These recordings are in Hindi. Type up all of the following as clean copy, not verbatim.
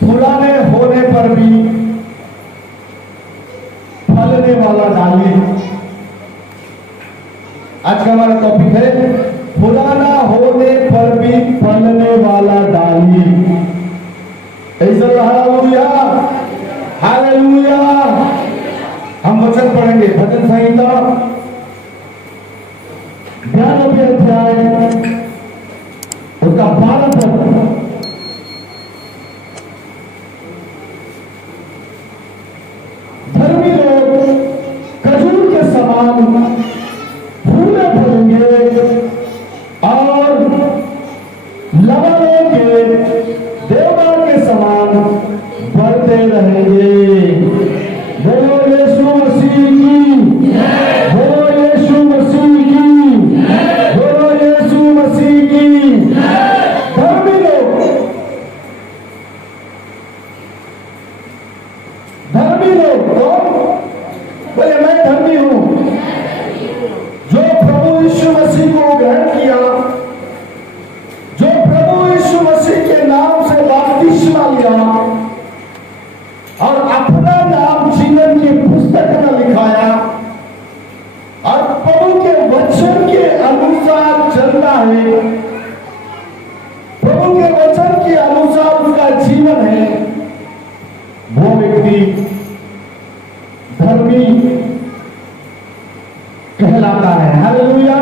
पुराने होने पर भी फलने वाला डाली। आज का हमारा टॉपिक है पुराना होने पर भी फलने वाला डाली। Hallelujah, hallelujah. हम वचन पढ़ेंगे भजन संहिता 92 अध्याय उसका 12 पद। धर्मी लोग खजूर के समान फूले फलेंगे और लवणों के देवदार के समान बढ़ते रहेंगे। बोलो यीशु मसीह की, बोलो यीशु मसीह की, बोलो यीशु मसीह की। धर्मी लोग, धर्मी लोग बोले मैं धर्मी हूं, जो प्रभु यीशु मसीह को ग्रहण किया, जो प्रभु यीशु मसीह के नाम से बपतिस्मा लिया और अपना नाम जीवन की पुस्तक में लिखाया और प्रभु के वचन के अनुसार चलता है, प्रभु के वचन के अनुसार उसका जीवन है, वो व्यक्ति धर्मी कहलाता है। हालेलुया,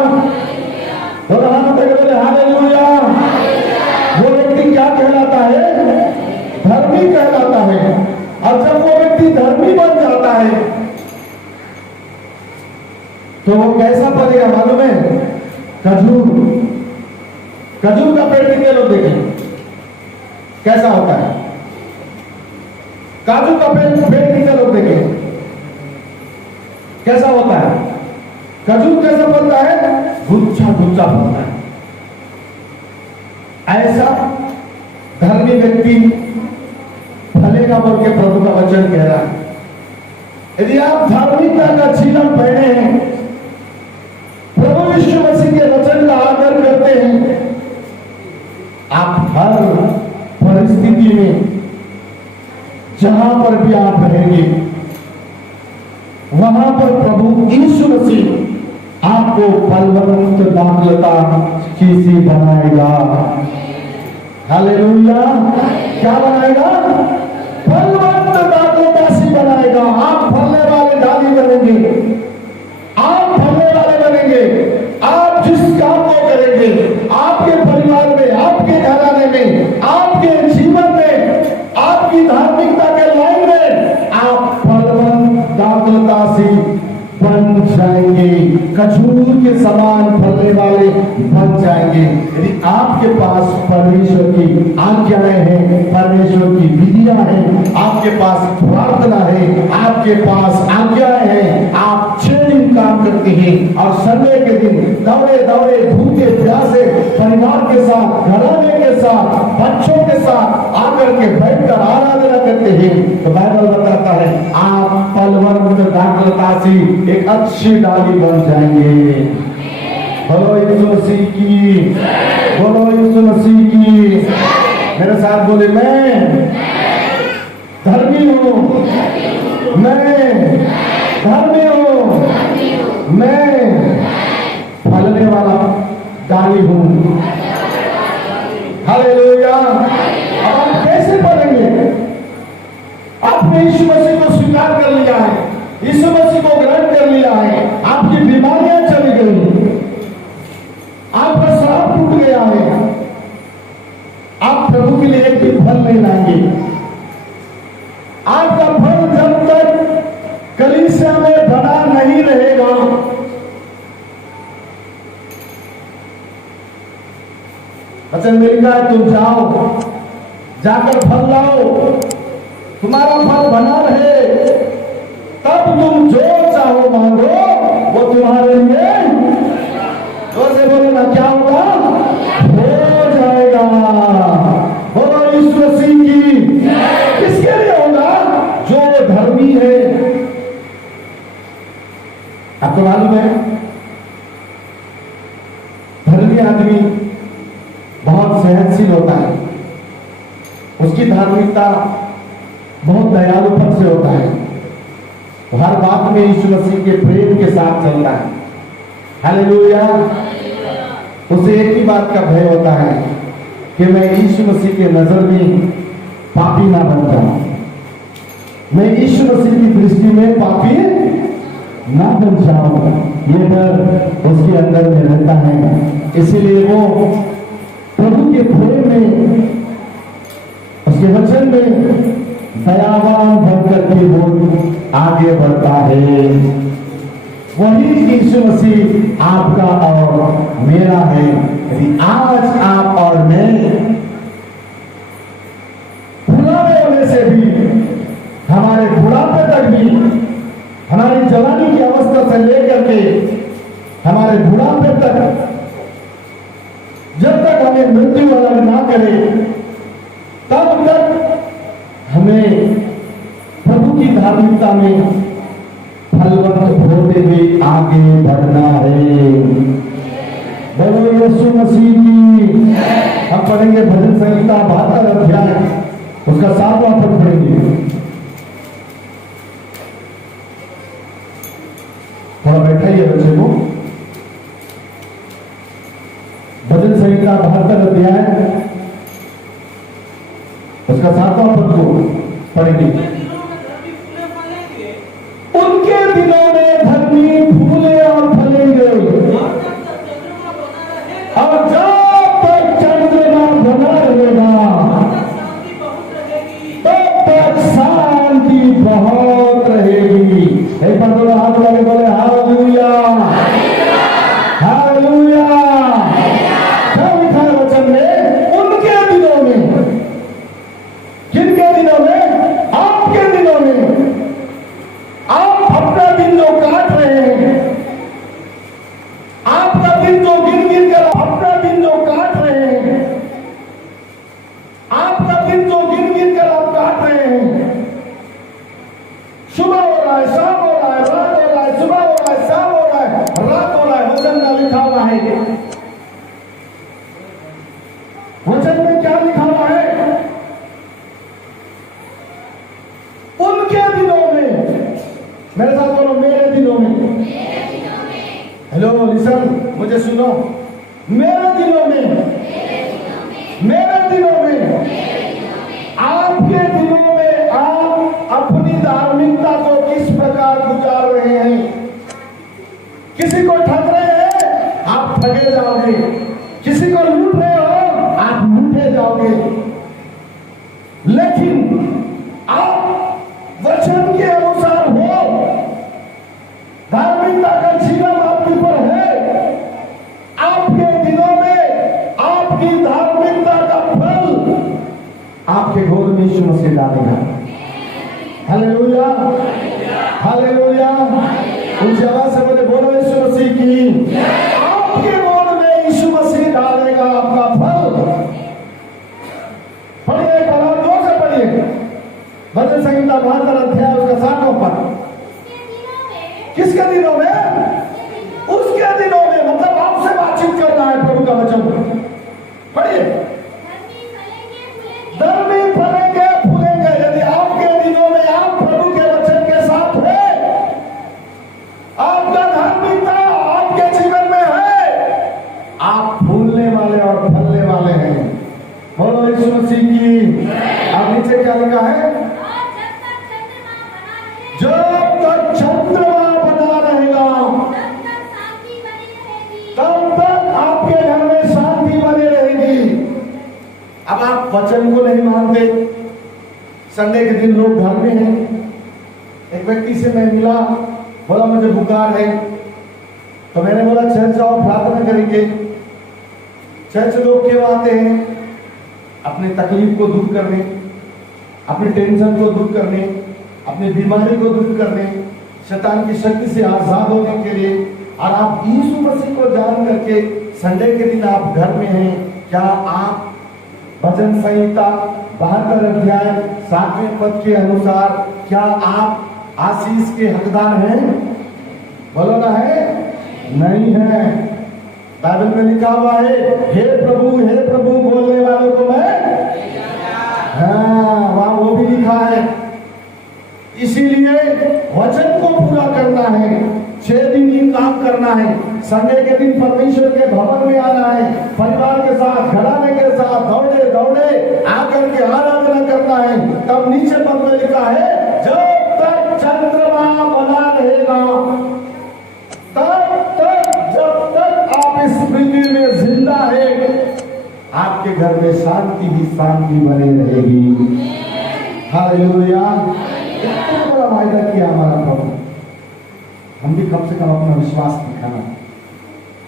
बोले हालेलुया। वो व्यक्ति क्या कहलाता है? धर्मी कहलाता है। और जब वो व्यक्ति धर्मी बन जाता है तो वो कैसा फलेगा मालूम है? खजूर, खजूर का पेड़ कितने लोग देखें कैसा होता है? काजू का पेड़ कितने लोग देखें कैसा होता है? खजूर कैसा फलता है? गुच्छा गुच्छा फलता है। ऐसा धर्मी व्यक्ति फलेगा बोल के प्रभु का वचन कह रहा है। यदि आप धार्मिकता का जीवन पहने हैं, प्रभु यीशु मसीह के वचन का आदर करते हैं, आप हर परिस्थिति में जहां पर भी आप रहेंगे वहां पर प्रभु यीशु मसीह आपको फलवंत दाखलता कीसी बनाएगा। हालेलुया, क्या बनाएगा? फलवंत दाखलता सी बनाएगा। आप फलने वाले डाली बनेंगे, आप फलने वाले बनेंगे। आप जिस काम को करेंगे, आपके परिवार में, आपके घराने में, आपके जीवन में, आपकी धार्मिकता के लाइन में आप फलवंत दाखलता से बन जाएंगे, खजूर के समान फलने वाले बन जाएंगे। यदि आपके पास परमेश्वर की आज्ञाएं हैं, परमेश्वर की विधियां हैं, आपके पास प्रार्थना है, आपके पास आज्ञाएं हैं, आप 6 दिन काम करते हैं और संडे के दिन दौड़े दौड़े भूखे प्यासे परिवार के साथ, घराने के साथ, बच्चों के साथ आकर के बैठकर आराधना करते हैं, तो बाइबल बताता है आप फलवंत दाखलता से एक अच्छी डाली बन जाएंगे। बोलो यीशु मसीह की, बोलो यीशु मसीह की। मेरे साथ बोले मैं धर्मी हूं, मैं धर्मी हूं, मैं फलने वाला डाली हूं। हालेलुया। अब आप कैसे फलेंगे? आपने यीशु मसीह को स्वीकार कर लिया है, यीशु मसीह को ग्रहण कर लिया है, आपकी बीमारियां चली गई, आपका श्राप टूट गया है, आप प्रभु के लिए एक भी फल नहीं लाएंगे। आपका फल जब तक कलीसिया में बना नहीं रहेगा, वचन मिलता है तुम जाओ, जाकर फल लाओ, तुम्हारा फल बना रहे, तब तुम जो चाहो मांगो वो तुम्हारे लिए जोर से बोलो ना, क्या होगा? हो जाएगा। बोलो यीशु मसीह की। किसके लिए होगा? जो धर्मी है। आपको मालूम है धर्मी आदमी बहुत सहनशील होता है। उसकी धार्मिकता बहुत दयालुपन से होता है, हर बात में यीशु मसीह के प्रेम के साथ चलता है। हालेलुया। उसे एक ही बात का भय होता है कि मैं यीशु मसीह के नजर में पापी ना बन जाऊं, मैं यीशु मसीह की दृष्टि में पापी ना बन जाऊं, ये डर उसके अंदर में रहता है। इसीलिए वो प्रभु के प्रेम में, उसके वचन में दयावान बनकर के वो आगे बढ़ता है। वही यीशु मसीह आपका और मेरा है। यदि आज आप और मैं बुढ़ापे होने से भी, हमारे बुढ़ापे तक भी, हमारी जवानी की अवस्था से लेकर के हमारे बुढ़ापे तक, जब तक हमें मृत्यु वाला ना करे, तब तक हमें प्रभु की धार्मिकता में फलवंत होते हुए आगे बढ़ना है। बोलो यीशु मसीह की। हम पढ़ेंगे भजन संहिता 72 अध्याय, उसका 7वां पद पढ़ेंगे। थोड़ा बैठाइए बच्चे को। भजन संहिता 72 अध्याय, उसका 7वां पद को पढ़ेंगे। उनके दिनों में धर्मी फूले और फलेंगे, और जब तक चंद्रमा बना रहेगा तब तक शांति बहुत रहेगी। एक बार बोलो, हाथ लगे बोले हालेलुया, हालेलुया। क्या लिखा है वचन में? उनके दिनों में। किनके दिनों में? आपके दिनों में। आप अपना दिन जो काट रहे हैं, आपका दिन जो गिन गिन कर अपना दिन जो काट रहे हैं, आपका दिन जो गिन गिन कर आप काट रहे हैं, सुबह हो रहा है, शाम हो रहा है, रात हो रहा है, सुबह हो रहा है, शाम हो रहा है, रात हो रहा है। वचन में लिखा हुआ है, वचन में क्या लिखा हुआ है? उनके दिनों में, मेरे साथ बोलो, मेरे दिनों में। हेलो लिसन, मुझे सुनो। मेरे दिनों में, मेरे दिनों में, आपके दिनों में आप अपनी धार्मिकता को किस प्रकार गुजार रहे हैं? किसी को ठग रहे हैं, आप ठगे जाओगे। किसी को लूट रहे हो, आप लूटे जाओगे। लेकिन आप वचन के अनुसार हो, धार्मिकता का जीवन आपके ऊपर है, आपके दिनों में आपकी धार्मिकता का फल आपके गोद में यीशु मसीह डालेगा। Hallelujah, hallelujah. उनकी आवाज से बोले, बोलो यीशु मसीह की। आपके गोद में यीशु मसीह डालेगा आपका फल। पढ़िए, पढ़ो, जोर से पढ़िए। भजन संहिता 72 अध्याय, उसका 7वां पद। किसके दिनों में? उसके दिनों में, मतलब आपसे बातचीत कर रहा है प्रभु का वचन। पढ़िए, धर्मी फलेंगे फूलेंगे। यदि आपके दिनों में आप प्रभु के वचन के साथ है, आपका धार्मिकता आपके जीवन में है, आप फूलने वाले और फलने वाले हैं। बोलो यीशु मसीह की। अब नीचे क्या लिखा है? जब तक चंद्रमा बना रहेगा तब तक आपके घर में शांति बनी रहेगी। अब आप वचन को नहीं मानते। संडे के दिन लोग घर में हैं। एक व्यक्ति से मैं मिला, बोला मुझे बुखार है, तो मैंने बोला चर्च आओ, प्रार्थना करेंगे। चर्च लोग क्यों आते हैं? अपने तकलीफ को दूर करने, अपने टेंशन को दूर करने, अपनी बीमारी को दूर करने, शैतान की शक्ति से आजाद होने के लिए। और आप यीशु मसीह को जान करके संडे के दिन आप घर में हैं। क्या आप भजन संहिता 72 अध्याय 7वें पद के अनुसार क्या आप आशीष के हकदार हैं? बोलो ना, है? नहीं है। बाइबल में लिखा हुआ है, हे प्रभु बोलने वालों को मैं, हाँ, वचन को पूरा करना है, 6 दिन ही काम करना है। संडे के दिन परमेश्वर के भवन में आना है, परिवार के साथ घराने के साथ दौड़े दौड़े आकर के आराधना करना है। तब नीचे पद में लिखा है, जब तक चंद्रमा बना रहेगा, तब तक जब तक आप इस पृथ्वी में जिंदा है, आपके घर में शांति ही शांति बनी रहेगी। हालेलुया। इतना बड़ा वायदा किया हमारा प्रभु, हम भी कम से कम अपना विश्वास दिखाना।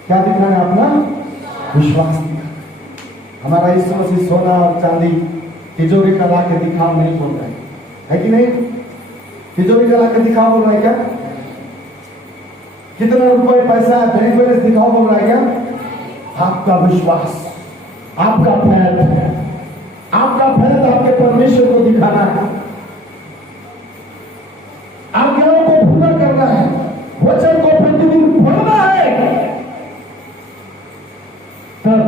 क्या दिखाना है? अपना विश्वास दिखाना। हमारा यीशु मसीह सोना और चांदी तिजोरी का ला के दिखाओ नहीं बोल रहे है कि नहीं? तिजोरी का ला के दिखाओ बोल रहा है क्या? कितना रुपए पैसा है बैंक बैलेंस दिखाओ बोल रहा है क्या? आपका विश्वास, आपका फैथ, आपका फैथ आपके परमेश्वर को दिखाना है, आज्ञाओं को पूरा करना है, वचन को प्रतिदिन पढ़ना है। तब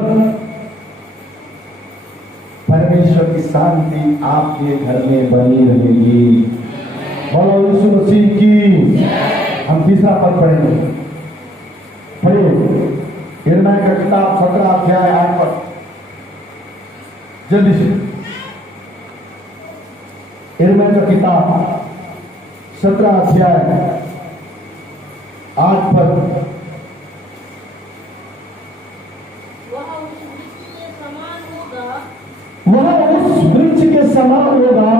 परमेश्वर की शांति आपके घर में बनी रहेगी। बोलो यीशु मसीह की। हम तीसरा पद पढ़ेंगे। पढ़िए यिर्मयाह का किताब 17 अध्याय 8 पद, जल्दी से। यिर्मयाह का किताब 17 अध्याय 8 पद। वह उस वृक्ष के समान होगा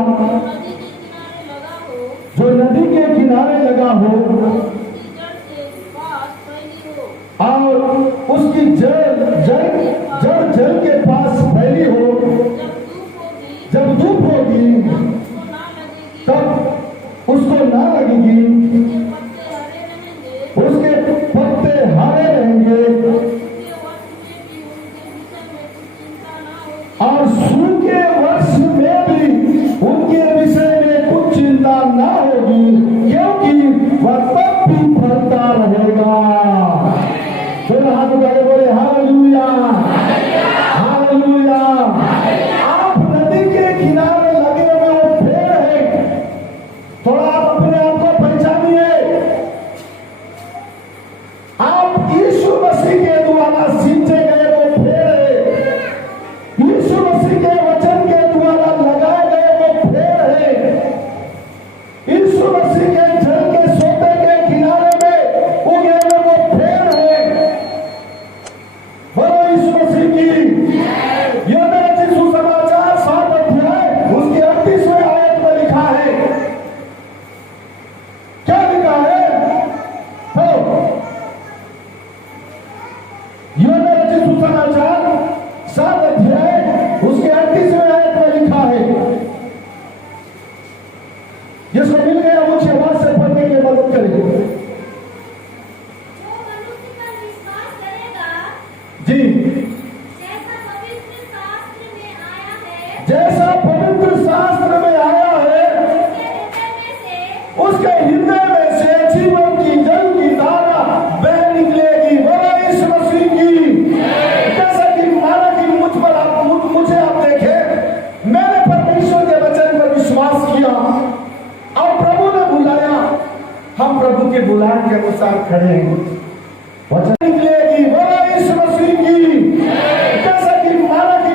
जो नदी के किनारे लगा हो और उसकी जड़ जल के पास फैली हो। जब धूप होगी तब उसको ना लगेगी, उसके पत्ते हरे रहेंगे और सूखे वर्ष में भी उनके विषय में कुछ चिंता ना होगी, क्योंकि वह तब भी फलता रहेगा। फिर हाथ उठाए बोले हालेलुया, हालेलुया। आप नदी के किनारे लगे हुए वो पेड़ है, थोड़ा आप अपने आप को पहचानिए। आप यीशु मसीह के द्वारा सींचे गए वो पेड़ है, यीशु मसीह के वचन के द्वारा लगाए गए वो पेड़ है, यीशु मसीह के जल के सोते के किनारे में उगे हुए वो पेड़ है। बोलो यीशु मसीह की। यूहन्ना रचित सुसमाचार 7 अध्याय उसके 38वें आयत में लिखा है, क्या लिखा है? यूहन्ना रचित सुसमाचार 7 अध्याय उसके 38वें आयत में लिखा है। जिसको मिल गया मुझे आवाज से पढ़ने की मदद करेंगे। जी, जैसा पवित्र शास्त्र में आया है उसके हृदय में से जीवन की जल की धारा बह निकलेगी। बोलो यीशु मसीह की। जैसा कि माना कि मुझे आप देखे, मैंने परमेश्वर के वचन पर विश्वास किया और प्रभु ने बुलाया, हम प्रभु के बुलाने के अनुसार खड़े हैं, वचन निकलेगी। बोलो यीशु मसीह की। जैसा कि माना कि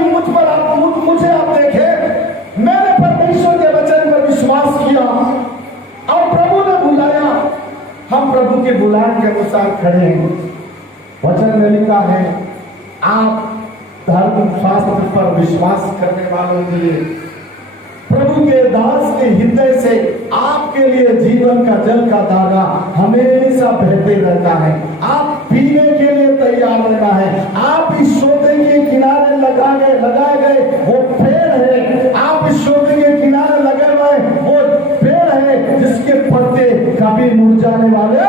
मुझे आप देखे, मैंने परमेश्वर के वचन पर विश्वास किया और प्रभु ने बुलाया, हम प्रभु के बुलाने के अनुसार खड़े हैं। वचन में लिखा है, आप धर्म शास्त्र पर विश्वास करने वालों के लिए प्रभु के दास के हृदय से आपके लिए जीवन का जल का धारा हमेशा बहते रहता है। आप पीने के लिए तैयार रहना है। आप इस सोते के किनारे लगाए गए वो पेड़ है, आप इस सोते के किनारे लगे हुए वो पेड़ है जिसके पत्ते कभी मुरझाने वाले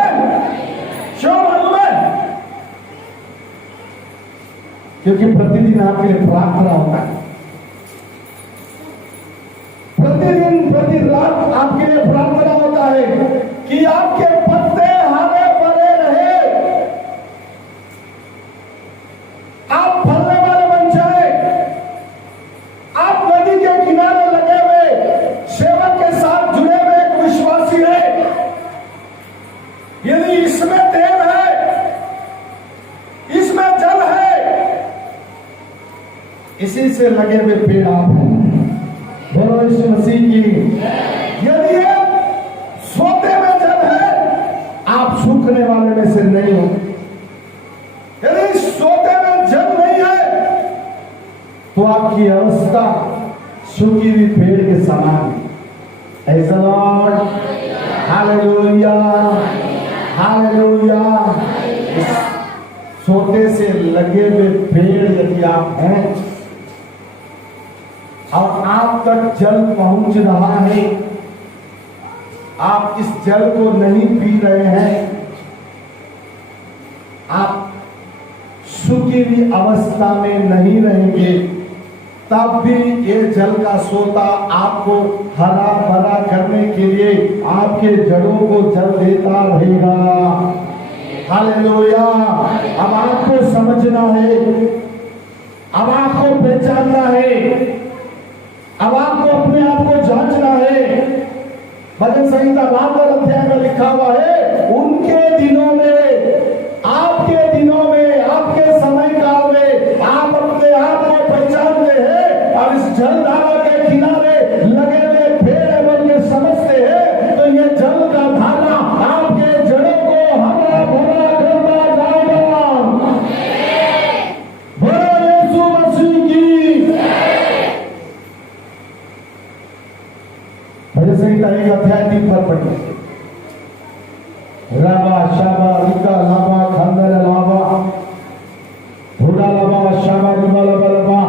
क्यों मालूम है? क्योंकि प्रतिदिन आपके लिए प्रार्थना होता है, प्रतिदिन प्रति रात आपके लिए प्रार्थना होता है कि आपके पत्ते हरे भरे रहे, आप फलने वाले बन जाए, आप नदी के किनारे लगे हुए सेवक के साथ जुड़े हुए एक विश्वासी है, इसी से लगे हुए पेड़ आप हैं। बोलो यीशु मसीह की। यदि ये सोते में जल है, आप सूखने वाले में से नहीं हो। यदि सोते में जल नहीं है, तो आपकी अवस्था सूखी हुई पेड़ के समान है। Praise the Lord, hallelujah, hallelujah. सोते से लगे हुए पेड़ यदि आप हैं और आप तक जल पहुंच रहा है, आप इस जल को नहीं पी रहे हैं, आप सूखी हुई अवस्था में नहीं रहेंगे, तब भी ये जल का सोता आपको हरा भरा करने के लिए आपके जड़ों को जल देता रहेगा। हालेलुया। अब आपको समझना है, अब आपको पहचानना है, अब आपको अपने आप को जांचना है। भजन संहिता 52 अध्याय में लिखा हुआ है, उनके दिनों में, आपके दिनों में, आपके समय काल में आप अपने आप को पहचानते हैं और इस जलधारा के किनारे लगे हुए पेड़ बन के समझते हैं, तो ये जल का धारा आपके जड़ों को हरा भरा करता जाएगा। बोलो यीशु मसीह की। भजन संहिता 1 अध्याय 3 पर पढ़िए। राबा शाबा रिका लाबा खंदर लाबा हुडा लाबा शाबा रिबा लाबा लाबा।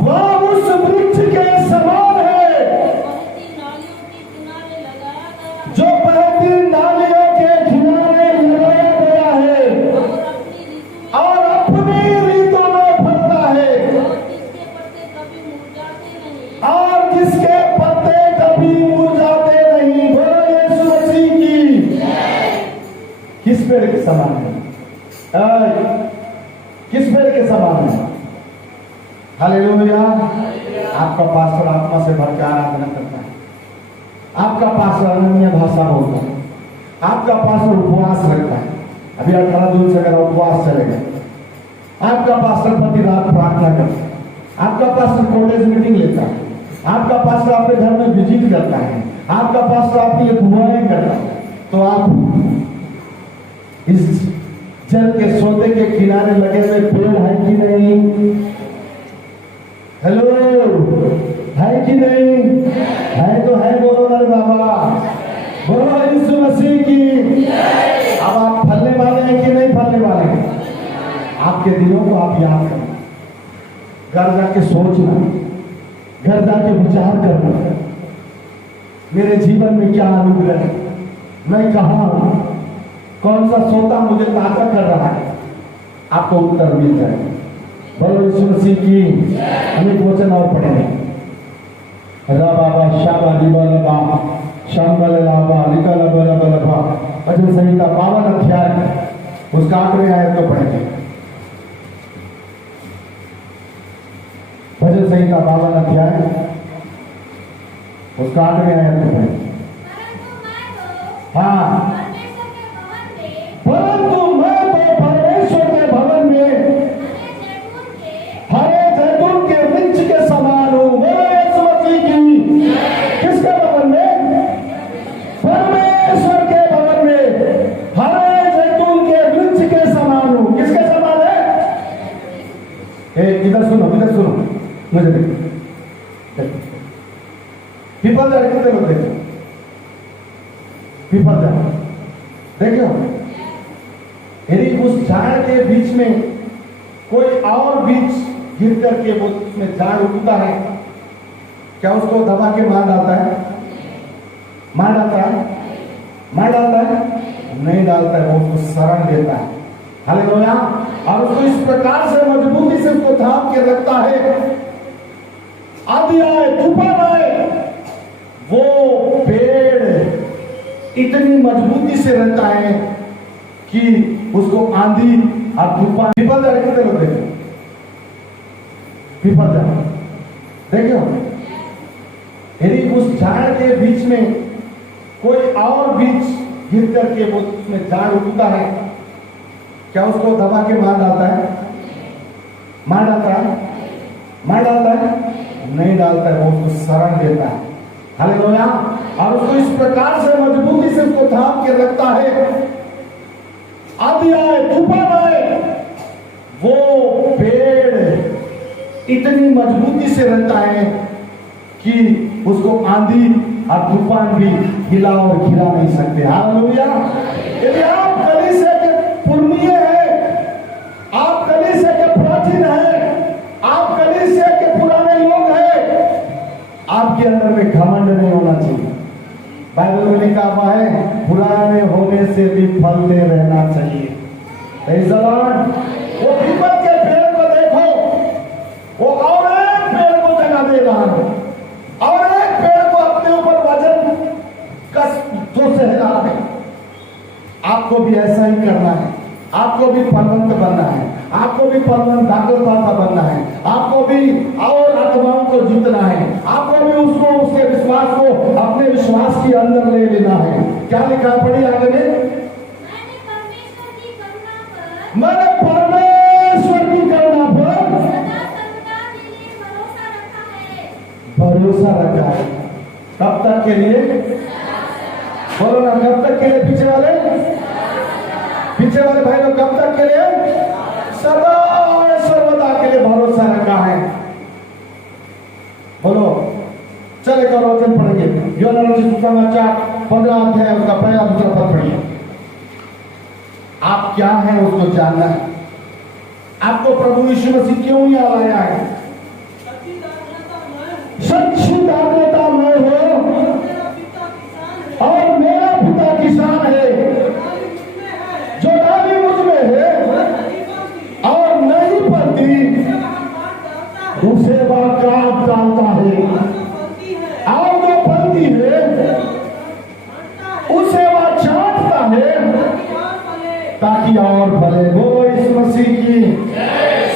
वह उस वृक्ष के समान है जो बहती नालियों के किनारे लगाया गया है और अपनी ऋतु में फलता है और जिसके पत्ते कभी मुरझाते नहीं। बोलो यीशु मसीह की। किस पेड़ के समान है? किस पेड़ के समान है? हालेलुया। आपका पास्टर आत्मा से भर के आराधना करता है, आपका पास्टर अनन्य भाषा बोलता है, आपका पास्टर उपवास रखता है। अभी 18 जून से अगर उपवास चलेगा, आपका पास्टर प्रति रात प्रार्थना करता है, आपका पास्टर कॉलेज मीटिंग लेता है, आपका पास्टर आपके घर में विजिट करता है, आपका पास्टर आपके लिए दुआएं करता है, तो आप इस जल के सोते के किनारे लगे हुए पेड़ है कि नहीं? हेलो, है कि नहीं? है तो है, बोलो ना बाबा। बोलो यीशु मसीह की। अब आप फलने वाले हैं कि नहीं फलने वाले हैं? आपके दिनों को आप याद करना, घर जाके सोचना, घर जाके विचार करना, मेरे जीवन में क्या अनुग्रह है, मैं कहाँ हूं, कौन सा सोता मुझे ताजा कर रहा है, आपको उत्तर मिल जाएगा। बोलो यीशु मसीह की। हम एक वचन और पढ़ेंगे। रबाबा शाबा रिबलबा शंबललाबा लिकलबलबलबा। भजन संहिता 52 अध्याय उसका आखिरी आयत को पढ़ेंगे। भजन संहिता 52 अध्याय उसका आखिरी आयत को पढ़ेंगे। हाँ, परंतु मैं तो परमेश्वर के भवन में हरे जैतून के वृक्ष के समान हूं। बोलो यीशु मसीह की। किसके भवन में? परमेश्वर के भवन में हरे जैतून के वृक्ष के समान हूं। किसके समान है? इधर सुनो, इधर सुनो, मुझे देखो। पीपल जा कितने लोग देखो? पीपल जा देखो। यदि उस झाड़ के बीच में कोई और बीज गिर करके वो उसमें झाड़ उगता है, क्या उसको दबा के मार डालता है? मार डालता है? मार डालता है? नहीं डालता है, वो उसको शरण देता है। हालेलुया। और उसको इस प्रकार से मजबूती से उसको थाम के रखता है, आंधी आए, तूफान आए, वो पेड़ इतनी मजबूती से रहता है कि उसको आंधी और तूफान। पीपल जा कितने लोग देखो? पीपल जा देखो। यदि उस झाड़ के बीच में कोई और बीज गिर करके वो उसमें झाड़ उगता है, क्या उसको दबा के मार डालता है? मार डालता है? मार डालता है? नहीं डालता है, वो उसको शरण देता है। हालेलुया। और उसको इस प्रकार से मजबूती से उसको थाम के रखता है। आंधी आए, तूफान आए, वो पेड़ इतनी मजबूती से रहता है कि उसको आंधी और तूफान भी हिला और गिरा नहीं सकते। हालेलुया। यदि आप कलीसिया के पुरनिये हैं, आप कलीसिया के प्राचीन हैं, आप कलीसिया के पुराने लोग हैं, आपके अंदर में घमंड नहीं होना चाहिए। बाइबल में लिखा हुआ है, पुराने होने से भी फलते रहना चाहिए। वो पीपल के पेड़ को देखो, वो और एक पेड़ को जगह दे रहा है, और एक पेड़ को अपने ऊपर वजन कस जो से रहा है। आपको भी ऐसा ही करना है, आपको भी फलवंत बनना है, आपको भी फलवंत दाखलता बनना है, आपको भी और आत्माओं को जीतना है, आपको भी उसको उसके विश्वास को अपने विश्वास के अंदर ले लेना है। क्या लिखा पढ़िए आगे में, मैंने परमेश्वर की करुणा पर भरोसा रखा है। कब तक के लिए? बोलो ना, कब तक के लिए? पीछे वाले भाई लोग, कब तक के लिए? सदा और सर्वदा के लिए भरोसा रखा है। बोलो, चले का वचन पढ़ेंगे। यूहन्ना सुसमाचार 15 अध्याय उसका पहला दूसरा पद पढ़िए। आप क्या हैं उसको जानना है। आपको प्रभु यीशु मसीह क्यों यहाँ लाया है? सच्ची दाखलता मैं हूं और मेरा पिता किसान है। जो डाली मुझ में है और नहीं फलती, उसे वह काट डालता है, और जो फलती है उसे वह छांटता है ताकि और फले। बोलो इस मसीह की।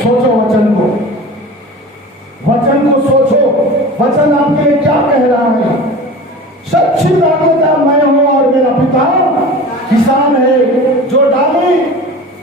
सोचो वचन को सोचो, वचन आपके लिए क्या कह रहा है। सच्ची दाखलता मैं हूं और मेरा पिता किसान है। जो डाली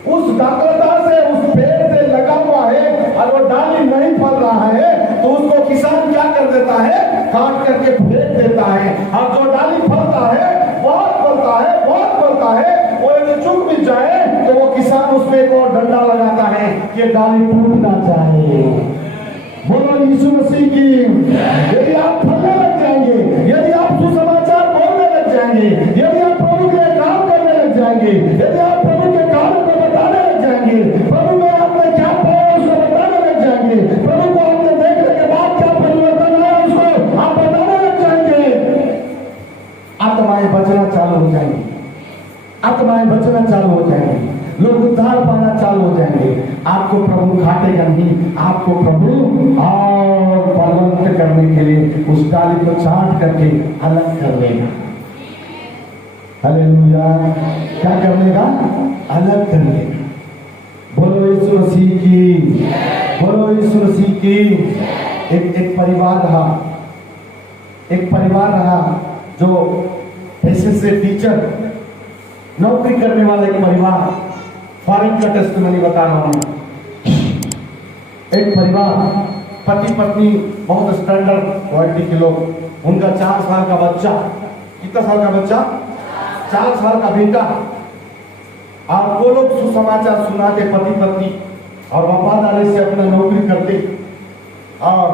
उस दाखलता से, उस पेड़ से लगा हुआ है और वो डाली नहीं फल रहा है, तो उसको किसान क्या कर देता है? काट करके फेंक देता है। और जो डाली फलता है, बहुत फलता है, बहुत फलता है, वो यदि चूक भी जाए तो वो किसान उसमें एक और डंडा लगाता है कि डाली टूट ना जाए। बोलो यीशु मसीह की। यदि आप फलने लग जाएंगे, यदि आप सुसमाचार बोलने लग जाएंगे, यदि आप प्रभु के काम करने लग जाएंगे, यदि आप प्रभु के काम को बताने लग जाएंगे, प्रभु में आपने क्या पाया उसको बताने लग जाएंगे, प्रभु को आपने देखने के बाद क्या परिवर्तन आया उसको आप बताने लग जाएंगे, आत्माएं बचना चालू हो जाएंगी, आत्माएं बचना चालू हो जाएंगी, लोग उद्धार पाना चालू हो जाएंगे। आपको प्रभु घाटेगा नहीं, आपको प्रभु और फलवंत करने के लिए उस डाली को छांट करके अलग कर लेगा। हालेलुया। क्या कर लेगा? अलग कर लेगा। बोलो यीशु मसीह की। बोलो यीशु मसीह की। एक परिवार रहा जो पैसे से टीचर नौकरी करने वाला एक परिवार, फॉरेन का टेस्टिमनी बता रहा हूं। एक परिवार, पति पत्नी बहुत स्टैंडर्ड क्वालिटी के लोग, उनका 4 साल का बच्चा, कितना साल का बच्चा? 4 साल का बेटा, और वो लोग सुसमाचार सुनाते पति पत्नी और वफादारी से अपना नौकरी करते, और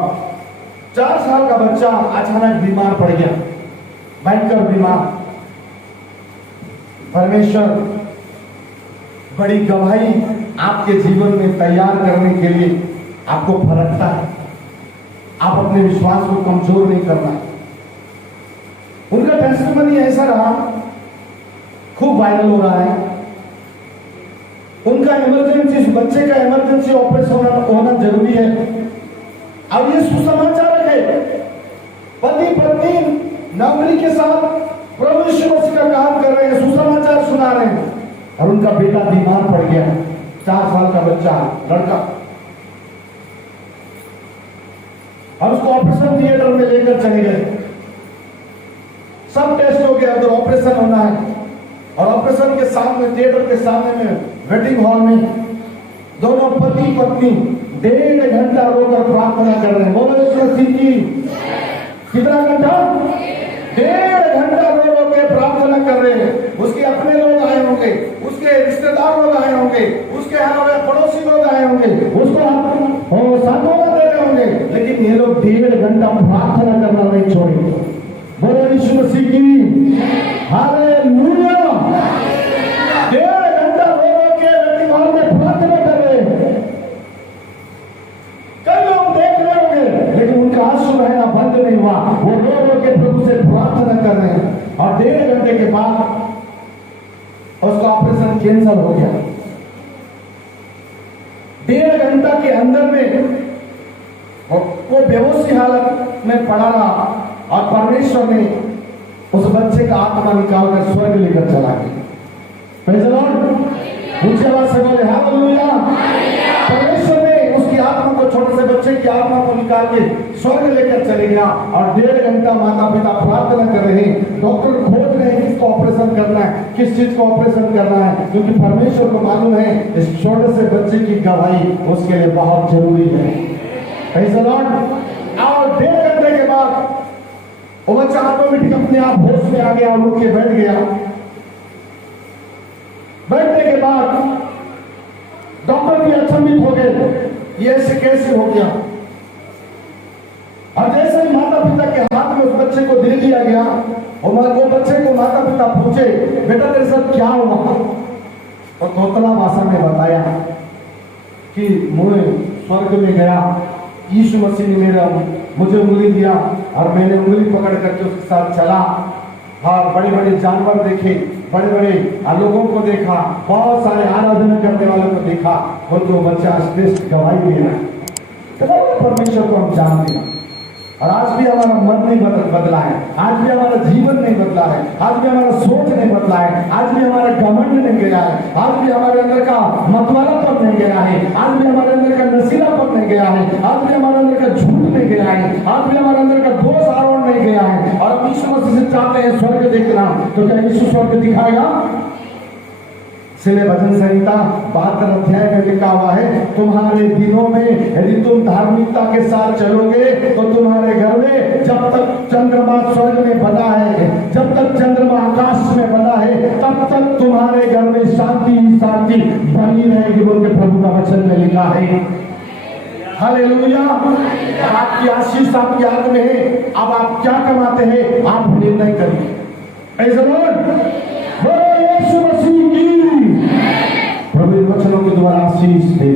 4 साल का बच्चा अचानक बीमार पड़ गया, भयंकर बीमार। परमेश्वर बड़ी गवाही आपके जीवन में तैयार करने के लिए आपको फरकता है। आप अपने विश्वास को कमजोर नहीं करना है। उनका टेस्टिमनी ऐसा रहा, खूब वायरल हो रहा है। उनका इमरजेंसी, बच्चे का इमरजेंसी ऑपरेशन होना जरूरी है। अब ये सुसमाचार है, पति पत्नी नौकरी के साथ प्रभु यीशु मसीह का काम कर रहे हैं, सुसमाचार सुना रहे हैं, और उनका बेटा बीमार पड़ गया, 4 साल का बच्चा, लड़का, और उसको ऑपरेशन थिएटर में लेकर चले गए। सब टेस्ट हो गया, अगर ऑपरेशन होना है, और ऑपरेशन के सामने, थिएटर के सामने में, वेटिंग हॉल में दोनों पति पत्नी 1.5 घंटा रोकर प्रार्थना कर रहे हैं। बोलो यीशु मसीह की। कितना घंटा? 1.5 घंटा रो रो के प्रार्थना कर रहे हैं। उसके अपने लोग आए होंगे, उसके रिश्तेदार लोग आए होंगे, उसके हमारे पड़ोसी लोग आए होंगे, उसको सांत्वना दे रहे होंगे, लेकिन ये लोग 1.5 घंटा प्रार्थना करना नहीं छोड़ेंगे। बोलो यीशु मसीह की। हालेलुया। 1.5 घंटा रो रो के व्यक्ति में प्रार्थना कर रहे हैं। कई लोग देख रहे होंगे, लेकिन उनका आंसू बहना बंद नहीं हुआ। वो रो रो के प्रभु से प्रार्थना कर रहे हैं, और 1.5 घंटे के बाद उसका ऑपरेशन कैंसिल हो गया। 1.5 घंटा के अंदर में वो बेहोशी हालत में पड़ा रहा, और परमेश्वर ने उस बच्चे का आत्मा निकालकर स्वर्ग लेकर चला गया। Praise the Lord. ऊंची आवाज से बोले हालेलुया। परमेश्वर ने उसकी आत्मा को, छोटे से बच्चे की आत्मा को निकाल के स्वर्ग लेकर चले गया। और 1.5 घंटा माता पिता प्रार्थना कर रहे हैं, डॉक्टर खोज रहे हैं किसको ऑपरेशन करना है, किस चीज को ऑपरेशन करना है, क्योंकि परमेश्वर को मालूम है इस छोटे से बच्चे की गवाही उसके लिए बहुत जरूरी है। Praise the Lord. और 1.5 घंटे के बाद वो बच्चा ऑटोमेटिक अपने आप होश में आ गया, उठ के बैठ गया। बैठने के बाद डॉक्टर भी अचंभित हो गए, ये ऐसे कैसे हो गया। और जैसे ही माता पिता के हाथ में उस बच्चे को दे दिया गया, और वो बच्चे को माता पिता पूछे, बेटा तेरे साथ क्या हुआ? और तोतला भाषा में बताया कि मुझे स्वर्ग में गया, यीशु मसीह ने मुझे उंगली दिया, और मैंने उंगली पकड़ करके उसके साथ चला, और बड़े बड़े जानवर देखे, बड़े बड़े लोगों को देखा, बहुत सारे आराधना करने वालों को देखा, और जो बच्चा श्रेष्ठ गवाही दे रहा है। तो परमेश्वर को हम जानते हैं, और आज भी हमारा मन नहीं बदला है, आज भी हमारा जीवन नहीं बदला है, आज भी हमारा सोच नहीं बदला है, आज भी हमारा घमंड नहीं गया है, आज भी हमारे अंदर का मतवालापन नहीं गया है, आज भी हमारे अंदर का नशीलापन नहीं गया है, आज भी हमारे अंदर का झूठ नहीं गया है, आज भी हमारे अंदर का दोष आरोप नहीं गया है। और हम यीशु मसीह से चाहते हैं स्वर्ग देखना, तो क्या यीशु स्वर्ग दिखाएगा? इसलिए भजन संहिता 72 अध्याय में लिखा हुआ है, तुम्हारे दिनों में यदि तुम धार्मिकता के साथ चलोगे तो तुम्हारे घर में जब तक चंद्रमा स्वर्ग में बना है, जब तक चंद्रमा आकाश में बना है, तब तक तुम्हारे घर में शांति ही शांति बनी रहेगी, बोल के प्रभु का वचन में लिखा है। हालेलुया। आपकी आशीष आपके हाथ में है, अब आप क्या कमाते हैं आप निर्णय करिए। Praise the Lord. यीशु मसीह की। प्रभु इन वचनों के द्वारा आशीष दे।